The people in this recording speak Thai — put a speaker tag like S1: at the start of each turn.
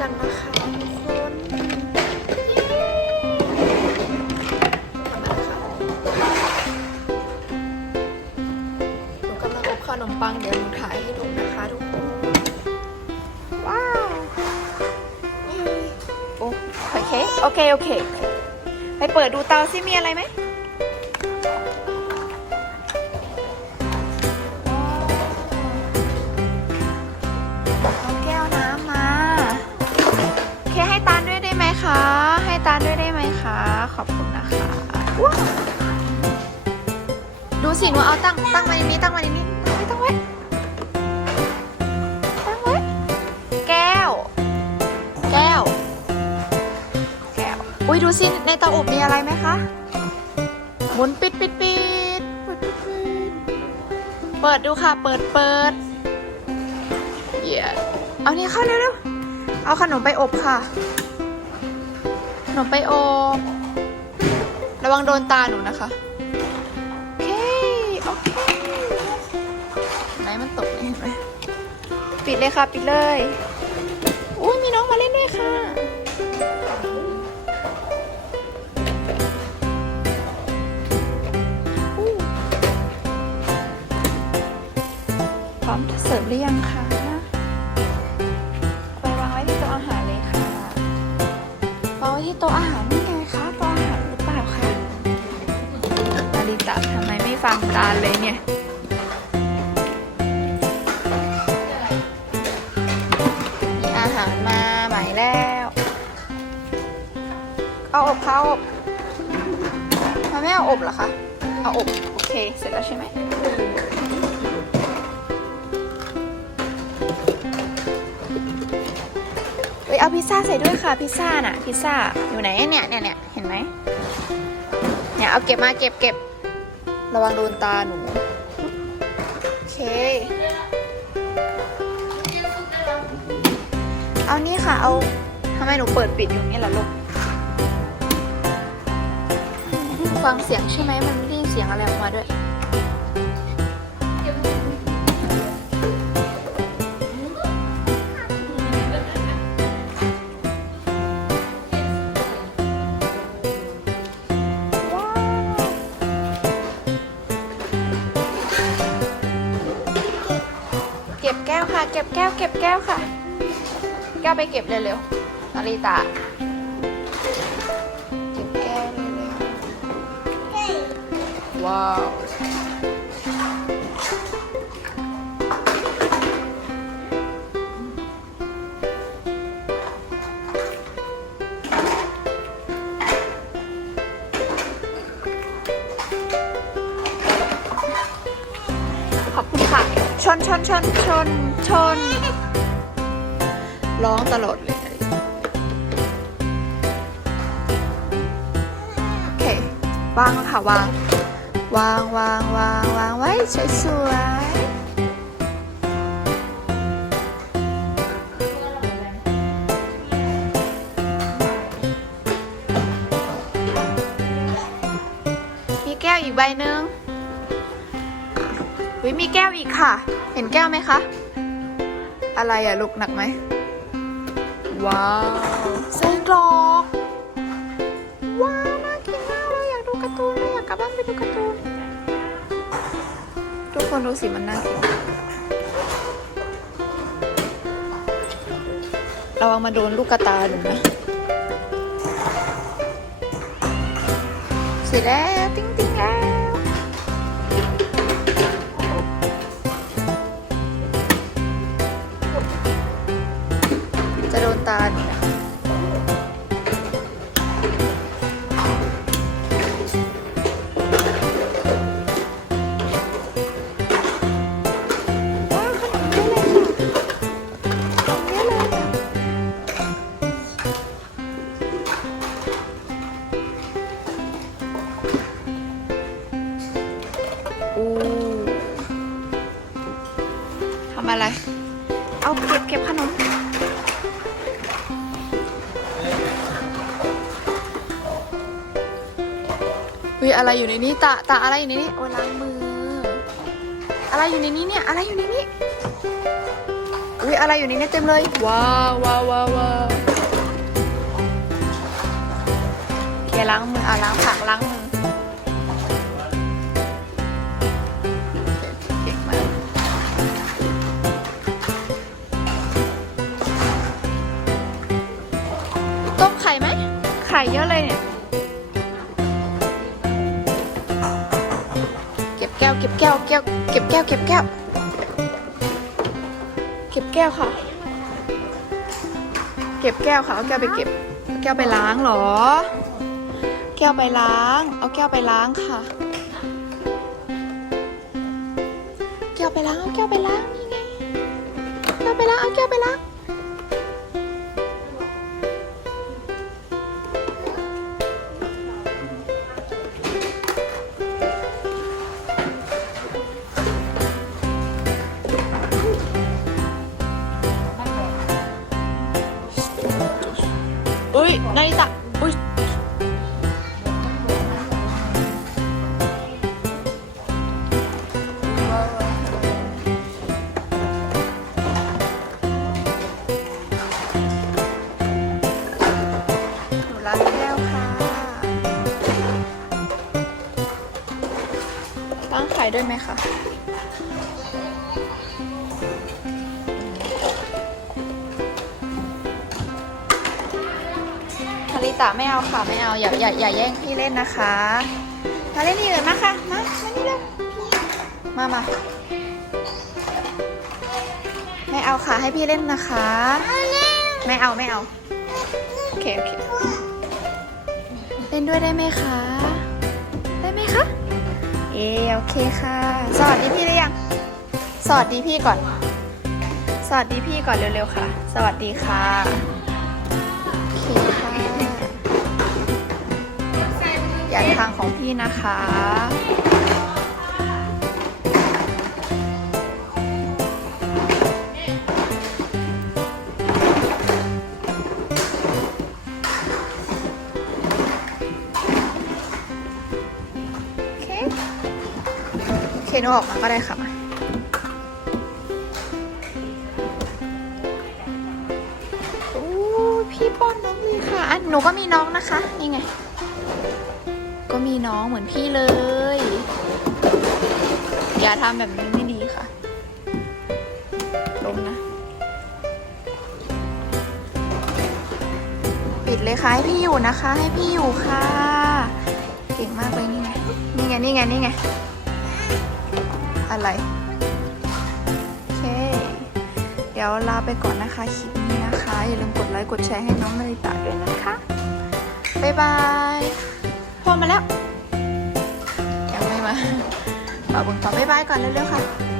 S1: กันนะคะทุกคนทำอะไรคะหนูกำลังอบขนมปังเดี๋ยวหนูถ่ายให้ดูนะคะทุกคน ว้าวโอเค โอเค โอเค ไปเปิดดูเตาซิมีอะไรไหม ดูสิหนูเอาตั้งตั้งไว้ในนี้ตั้งไว้ในนี้ตั้งไว้ตั้งไว้ แก้ว แก้ว แก้ว อุ้ยดูสิในเตาอบมีอะไรไหมคะ หมุนปิดปิดปิดปิดปิดเปิดดูค่ะ เปิดเปิดเย้เอานี่เข้าเร็วๆเอาขนมไปอบค่ะ ขนมไปอบ ระวังโดนตาหนูนะคะ โอเค โอเค ไหนมันตกเนี่ยเห็นไหมปิดเลยค่ะ ปิดเลยอุ้ยมีน้องมาเล่นด้วยค่ะ พร้อมเสิร์ฟหรือยังคะไปวางไว้ที่โต๊ะอาหารเลยค่ะวางไว้ที่โต๊ะอาหาร นาริตะทำไมไม่ฟังตาเลยเนี่ยมีอาหารมาใหม่แล้วเอาอบเข้าอบมันไม่เอาอบเหรอคะ เอาอบ โอเค เสร็จแล้วใช่ไหมเฮ้ยเอาพิซซ่าใส่ด้วยค่ะ พิซซ่าน่ะ พิซซ่าอยู่ไหนเนี่ยเนี่ยเนี่ยเห็นไหมเนี่ยเอาเก็บมาเก็บเก็บ ระวังโดนตาหนู โอเค เอานี่ค่ะ เอาทำไมหนูเปิดปิดอยู่นี่ล่ะลูก ฟังเสียงใช่ไหมมันไม่ได้นเสียงอะไรออกมาด้วย แก้วค่ะ เก็บแก้ว เก็บแก้วค่ะ แก้วไปเก็บเร็วๆนาริตา เก็บแก้วเร็วๆว้าว ชนชนชนชนชน ร้องตลอดเลย โอเควางค่ะวาง วางวางวางวางไว้สวยๆมีแก้วอีกใบหนึ่ง วิมีแก้วอีกค่ะ เห็นแก้วไหมคะ อะไรอะลูกหนักไหม ว้าวไส้กรอก ว้าว น่ากินมากเลยอยากดูการ์ตูนเลยอยากกลับบ้านไปดูการ์ตูน ทุกคนดูสิมันน่ากิน ระวังมาโดนลูกกระตาหนูนะเสร็จแล้ว ติ้งติ้งแล้วะอู้ทำอะไร เอาเก็บเก็บขนม อะไรอยู่ในนี้ตาตาอะไรอยู่ในนี้โอ้ล้างมือ อะไรอยู่ในนี้เนี่ยอะไรอยู่ในนี้อุ้ยอะไรอยู่ในนี้เต็มเลยว้าวว้าวว้าวาวโอเคล้างมืออะล้างผักล้างมือเก่งมากต้มไข่ไหมไข่เยอะเลยเนี่ย แก้วเก็บแก้วแก้วเก็บแก้วเก็บแก้วเก็บแก้วค่ะ เก็บแก้วค่ะเอาแก้วไปเก็บเอาแก้วไปล้างเหรอ แก้วไปล้าง เอาแก้วไปล้างค่ะ แก้วไปล้างเอาแก้วไปล้างนี่ไงแก้วไปล้างเอาแก้วไปล้าง ยนาริตะอุ้ยหนูล้างแก้วค่ะล้างไข่ด้วยไหมคะ ริตะไม่เอาค่ะไม่เอาอย่าอย่าอย่าแย่งพี่เล่นนะคะมาเล่นที่อื่นมาค่ะมามานี่เร็วพี่มามาไม่เอาค่ะให้พี่เล่นนะคะ ไม่เอาไม่เอาโอเคโอเคเล่นด้วยได้ไหมคะ ได้ไหมคะเออโอเคค่ะ สวัสดีพี่หรือยังสวัสดีพี่ก่อน สวัสดีพี่ก่อนเร็วๆค่ะ สวัสดีค่ะ ย่าทางของพี่นะคะเคนออกมาก็ได้ค่ะมาโอ้พี่ป้อนน้องเลยค่ะ อันหนูก็มีน้องนะคะ นี่ไงีน้องเหมือนพี่เลย อย่าทำแบบนี้ไม่ดีค่ะลงนะ ปิดเลยค่ะ ให้พี่อยู่นะคะ ให้พี่อยู่ค่ะ เก่งมากเลยนี่ไง นี่ไง นี่ไง นี่ไง อะไร โอเค เดี๋ยวลาไปก่อนนะคะคลิปนี้นะคะ อย่าลืมกดไลค์ กดแชร์ให้น้องนาริตะด้วยนะคะ บ๊ายบาย พ่อมาแล้วยังไม่มาเอาบุญขอบ๊ายบายก่อนเร็วๆค่ะ